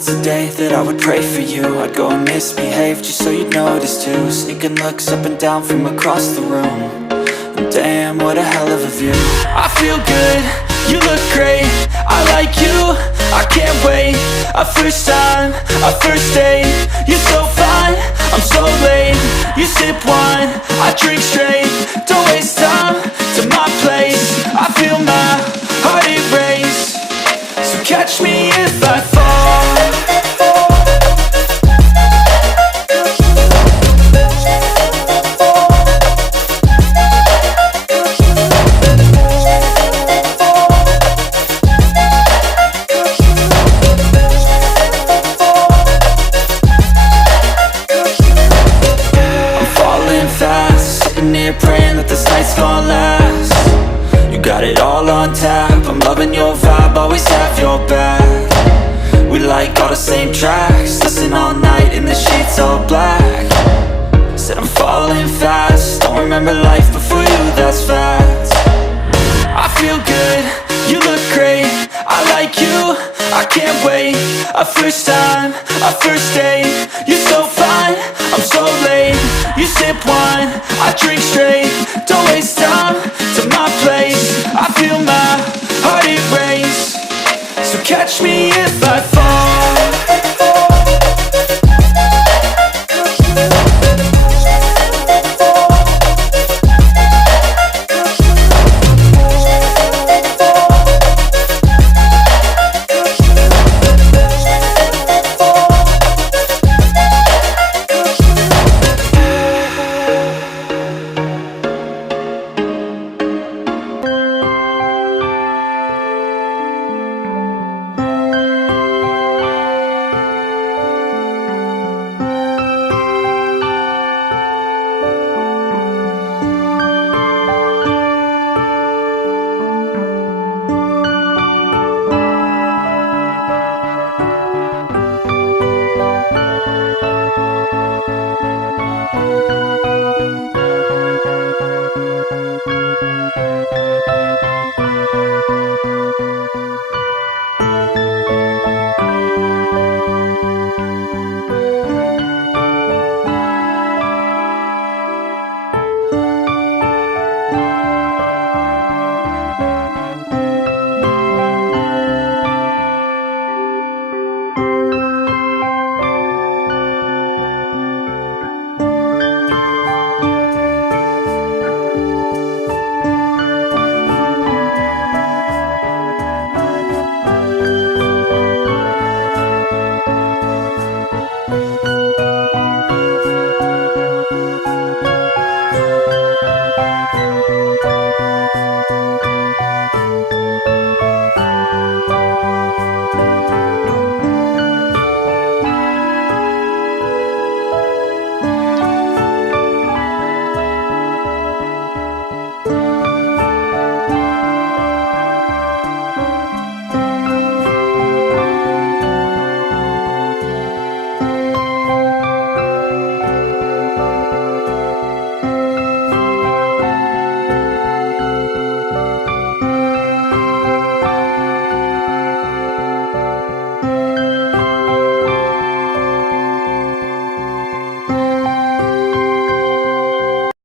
once a day that I would pray for you. I'd go and misbehave just so you'd notice too. Sneaking looks up and down from across the room. And damn, what a hell of a view. I feel good, you look great, I like you, I can't wait. A first time, a first date, you're so fine, I'm so late. You sip wine, I drink straight, don't waste time to my place. I feel my heart erase, so catch me if I fall. Praying that this night's gonna last. You got it all on tap, I'm loving your vibe, always have your back. We like all the same tracks, listen all night in the sheets all black. Said I'm falling fast, don't remember life before you, that's fact. I feel good, you look great, I like you, I can't wait. A first time, a first date, you're so fine, I'm so late. You sip wine, I drink straight, don't waste time to my place. I feel my heart erase, so catch me if I fall.